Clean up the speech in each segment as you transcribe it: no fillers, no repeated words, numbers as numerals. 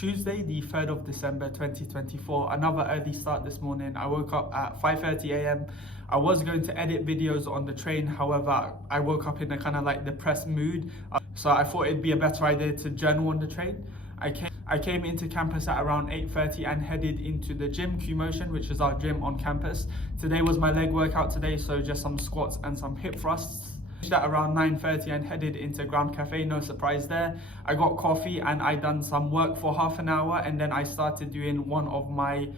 Tuesday, the 3rd of December 2024, another early start this morning. I woke up at 5:30 a.m. I was going to edit videos on the train, however, I woke up in a kind of like depressed mood. So I thought it'd be a better idea to journal on the train. I came into campus at around 8:30 and headed into the gym, QMUL, which is our gym on campus. Today was my leg workout today, so just some squats and some hip thrusts. At around 9:30 and headed into Ground Cafe, no surprise there. I got coffee and I done some work for half an hour, and then I started doing one of my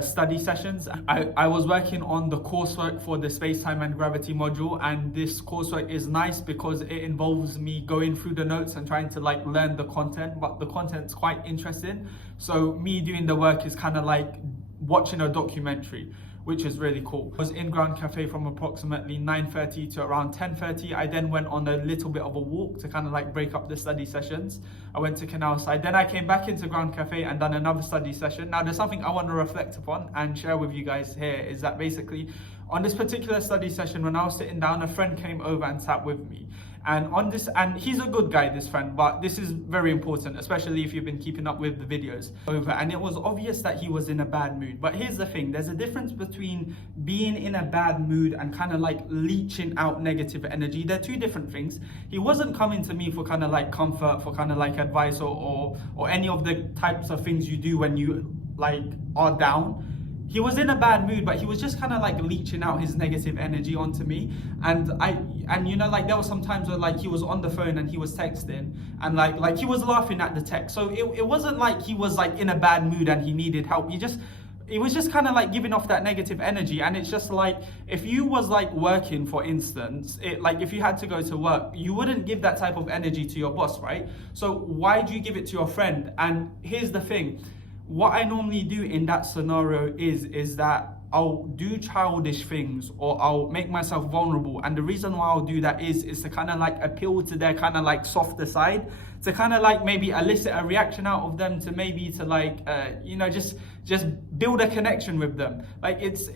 study sessions. I was working on the coursework for the space-time and gravity module, and this coursework is nice because it involves me going through the notes and trying to like learn the content, but the content's quite interesting. So me doing the work is kind of like watching a documentary, which is really cool. I was in Ground Cafe from approximately 9:30 to around 10:30. I then went on a little bit of a walk to kind of like break up the study sessions. I went to Canal Side, then I came back into Ground Cafe and done another study session. Now there's something I want to reflect upon and share with you guys here, is that basically on this particular study session, when I was sitting down, a friend came over and sat with me. And he's a good guy, this friend, but this is very important, especially if you've been keeping up with the videos and it was obvious that he was in a bad mood. But here's the thing, there's a difference between being in a bad mood and kind of like leeching out negative energy. They're two different things. He wasn't coming to me for kind of like comfort, for kind of like advice or any of the types of things you do when you like are down. He was in a bad mood, but he was just kind of like leeching out his negative energy onto me. And you know, like there were some times where like he was on the phone and he was texting and like he was laughing at the text. So it wasn't like he was like in a bad mood and he needed help. He was just kind of like giving off that negative energy. And it's just like, if you was like working, for instance, like if you had to go to work, you wouldn't give that type of energy to your boss, right? So why do you give it to your friend? And here's the thing. What I normally do in that scenario is that I'll do childish things or I'll make myself vulnerable. And the reason why I'll do that is to kind of like appeal to their kind of like softer side, to kind of like maybe elicit a reaction out of them, to maybe to like, you know, just build a connection with them. Like it's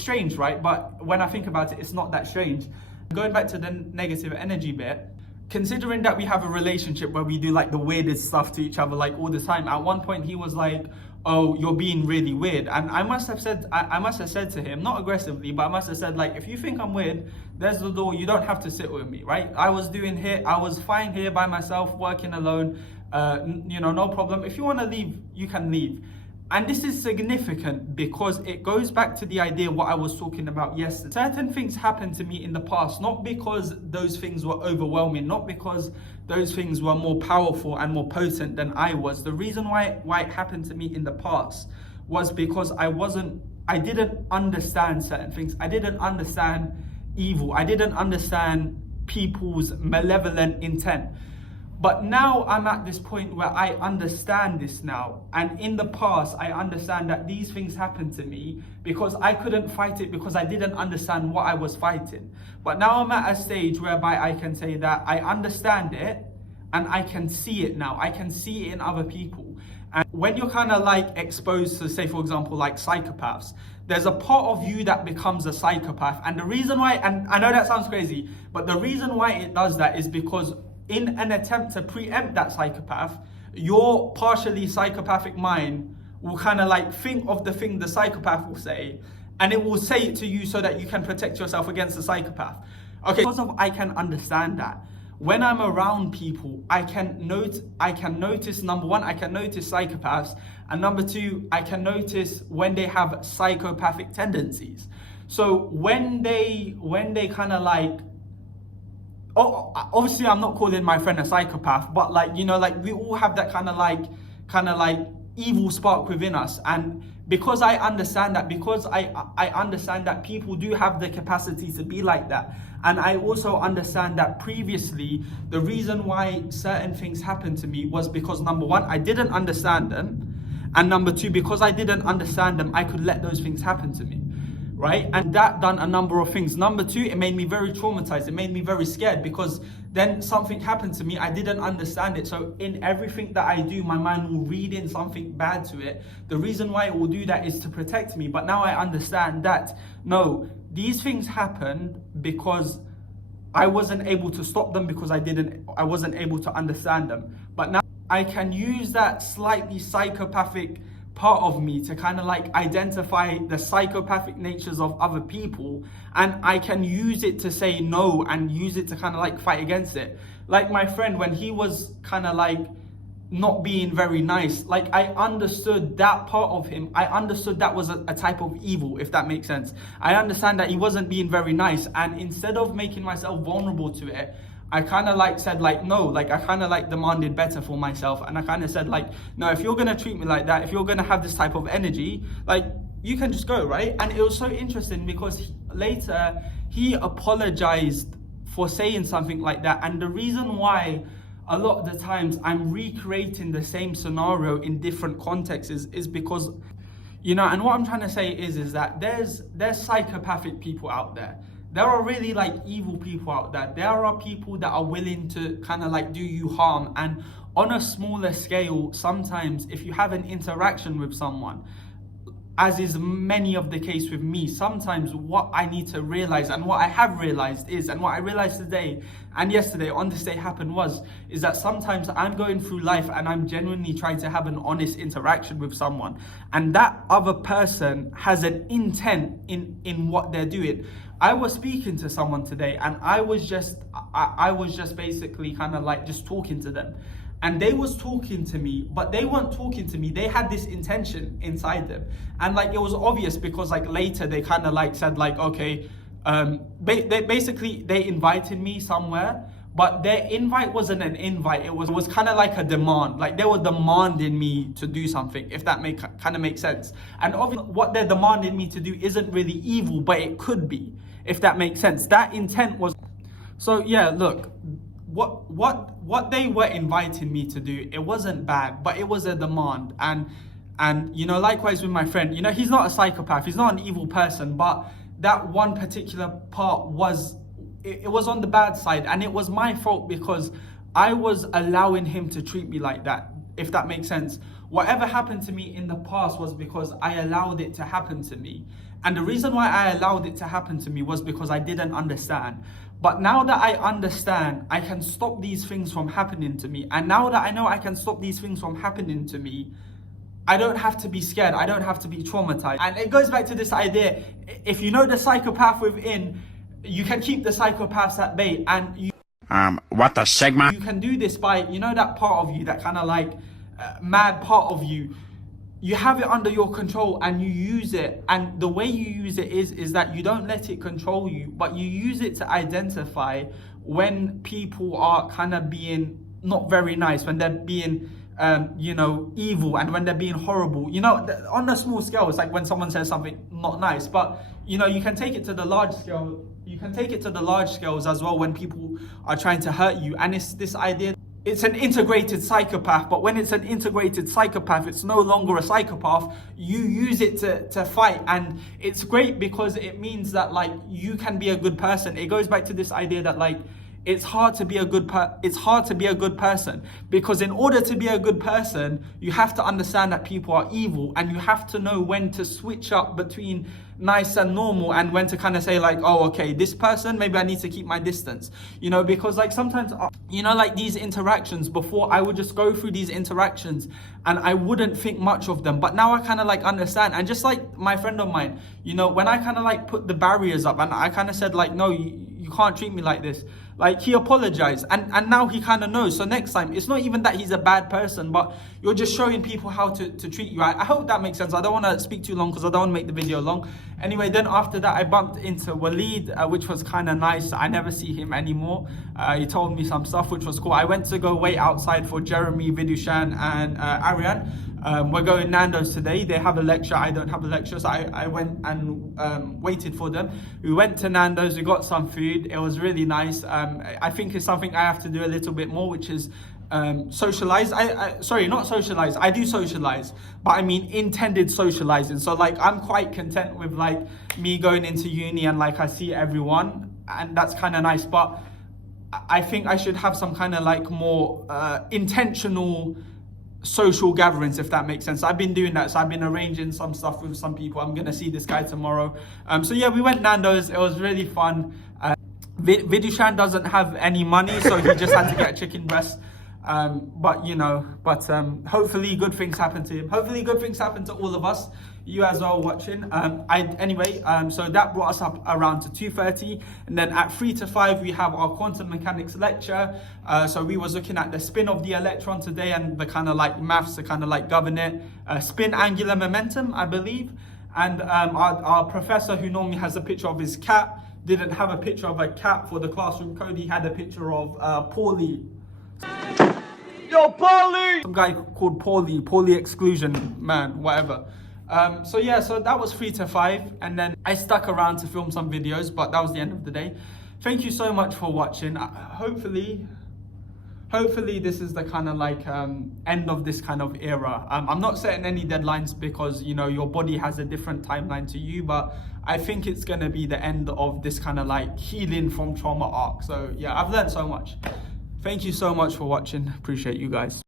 strange, right? But when I think about it, it's not that strange. Going back to the negative energy bit, considering that we have a relationship where we do like the weirdest stuff to each other like all the time, at one point he was like, "Oh, you're being really weird." And I must have said to him, not aggressively, but I must have said like, "If you think I'm weird, there's the door, you don't have to sit with me," right? I was fine here by myself, working alone, you know, no problem. If you want to leave, you can leave. And this is significant because it goes back to the idea what I was talking about yesterday. Certain things happened to me in the past, not because those things were overwhelming, not because those things were more powerful and more potent than I was. The reason why it happened to me in the past was because I didn't understand certain things. I didn't understand evil. I didn't understand people's malevolent intent. But now I'm at this point where I understand this now. And in the past, I understand that these things happened to me because I couldn't fight it because I didn't understand what I was fighting. But now I'm at a stage whereby I can say that I understand it and I can see it now. I can see it in other people. And when you're kind of like exposed to, say, for example, like psychopaths, there's a part of you that becomes a psychopath. And the reason why, and I know that sounds crazy, but the reason why it does that is because in an attempt to preempt that psychopath, your partially psychopathic mind will kind of like think of the thing the psychopath will say, and it will say it to you so that you can protect yourself against the psychopath. Okay, because I can understand that. When I'm around people, I can notice, number one, I can notice psychopaths, and number two, I can notice when they have psychopathic tendencies. So when they kind of like, oh, obviously I'm not calling my friend a psychopath, but like, you know, like we all have that kind of like evil spark within us. And because I understand that, because I understand that people do have the capacity to be like that. And I also understand that previously, the reason why certain things happened to me was because number one, I didn't understand them. And number two, because I didn't understand them, I could let those things happen to me. Right? And that done a number of things. Number two, it made me very traumatized. It made me very scared because then something happened to me. I didn't understand it. So in everything that I do, my mind will read in something bad to it. The reason why it will do that is to protect me. But now I understand that, no, these things happened because I wasn't able to stop them, because I wasn't able to understand them. But I can use that slightly psychopathic part of me to kind of like identify the psychopathic natures of other people, and I can use it to say no and use it to kind of like fight against it. Like my friend, when he was kind of like not being very nice, like I understood that part of him. I understood that was a type of evil, if that makes sense. I understand that he wasn't being very nice, and instead of making myself vulnerable to it, I kind of like said like no, like I kind of like demanded better for myself, and I kind of said like, no, if you're gonna treat me like that, if you're gonna have this type of energy, like you can just go, right? And it was so interesting because later he apologized for saying something like that. And the reason why a lot of the times I'm recreating the same scenario in different contexts is because, you know, and what I'm trying to say is that there's psychopathic people out there. There are really like evil people out there. There are people that are willing to kind of like do you harm. And on a smaller scale, sometimes if you have an interaction with someone, as is many of the case with me, sometimes what I need to realize, and what I have realized is, and what I realized today and yesterday on this day happened is that sometimes I'm going through life and I'm genuinely trying to have an honest interaction with someone, and that other person has an intent in what they're doing. I was speaking to someone today, and I was just basically kind of like just talking to them. And they was talking to me, but they weren't talking to me. They had this intention inside them. And like, it was obvious because like later they kind of like said like, okay, they invited me somewhere, but their invite wasn't an invite. It was kind of like a demand. Like they were demanding me to do something, if that kind of makes sense. And obviously what they're demanding me to do isn't really evil, but it could be, if that makes sense. That intent was, so yeah, look, what they were inviting me to do, it wasn't bad, but it was a demand. And you know, likewise with my friend, you know, he's not a psychopath, he's not an evil person, but that one particular part was, it was on the bad side, and it was my fault because I was allowing him to treat me like that, if that makes sense. Whatever happened to me in the past was because I allowed it to happen to me. And the reason why I allowed it to happen to me was because I didn't understand. But now that I understand, I can stop these things from happening to me. And now that I know I can stop these things from happening to me, I don't have to be scared. I don't have to be traumatized. And it goes back to this idea, if you know the psychopath within, you can keep the psychopaths at bay. And what the segment? You can do this by, you know, that part of you, that kind of like mad part of you. You have it under your control and you use it. And the way you use it is that you don't let it control you, but you use it to identify when people are kind of being not very nice, when they're being, you know, evil, and when they're being horrible. You know, on a small scale, it's like when someone says something not nice, but you know, you can take it to the large scale. You can take it to the large scales as well when people are trying to hurt you. And it's this idea, it's an integrated psychopath, but when it's an integrated psychopath, it's no longer a psychopath. You use it to fight, and it's great because it means that like you can be a good person. It goes back to this idea that like it's hard to be a good person, because in order to be a good person, you have to understand that people are evil, and you have to know when to switch up between nice and normal, and when to kind of say like, oh, okay, this person, maybe I need to keep my distance, you know, because like sometimes, you know, like these interactions, before I would just go through these interactions and I wouldn't think much of them, but now I kind of like understand. And just like my friend of mine, you know, when I kind of like put the barriers up and I kind of said like, no, you can't treat me like this, like he apologized, and now he kind of knows. So next time, it's not even that he's a bad person, but you're just showing people how to treat you. I hope that makes sense. I don't want to speak too long because I don't want to make the video long. Anyway, then after that, I bumped into Waleed, which was kind of nice. I never see him anymore. He told me some stuff, which was cool. I went to go wait outside for Jeremy, Vidushan, and Aryan. We're going Nando's today. They have a lecture. I don't have a lecture, so I went and waited for them. We went to Nando's. We got some food. It was really nice. I think it's something I have to do a little bit more, which is socialize. Sorry, not socialize. I do socialize, but I mean intended socializing. So like I'm quite content with like me going into uni and like I see everyone, and that's kind of nice. But I think I should have some kind of like more intentional social gatherings, if that makes sense. I've been doing that, so I've been arranging some stuff with some people. I'm gonna see this guy tomorrow. So yeah, we went Nando's. It was really fun. Vidushan doesn't have any money, so he just had to get a chicken breast. But hopefully good things happen to him. Hopefully good things happen to all of us. You as well watching. So that brought us up around to 2:30, and then at 3 to 5 we have our quantum mechanics lecture. So we was looking at the spin of the electron today and the kind of like maths to kind of like govern it. Spin angular momentum, I believe. And our professor, who normally has a picture of his cat, didn't have a picture of a cat for the classroom code. He had a picture of Paulie. Yo, Paulie! Some guy called Paulie exclusion, man, whatever. So that was 3 to 5, and then I stuck around to film some videos, but that was the end of the day. Thank you so much for watching. Hopefully this is the kind of like end of this kind of era. I'm not setting any deadlines because, you know, your body has a different timeline to you, but I think it's gonna be the end of this kind of like healing from trauma arc. So yeah, I've learned so much. Thank you so much for watching. Appreciate you guys.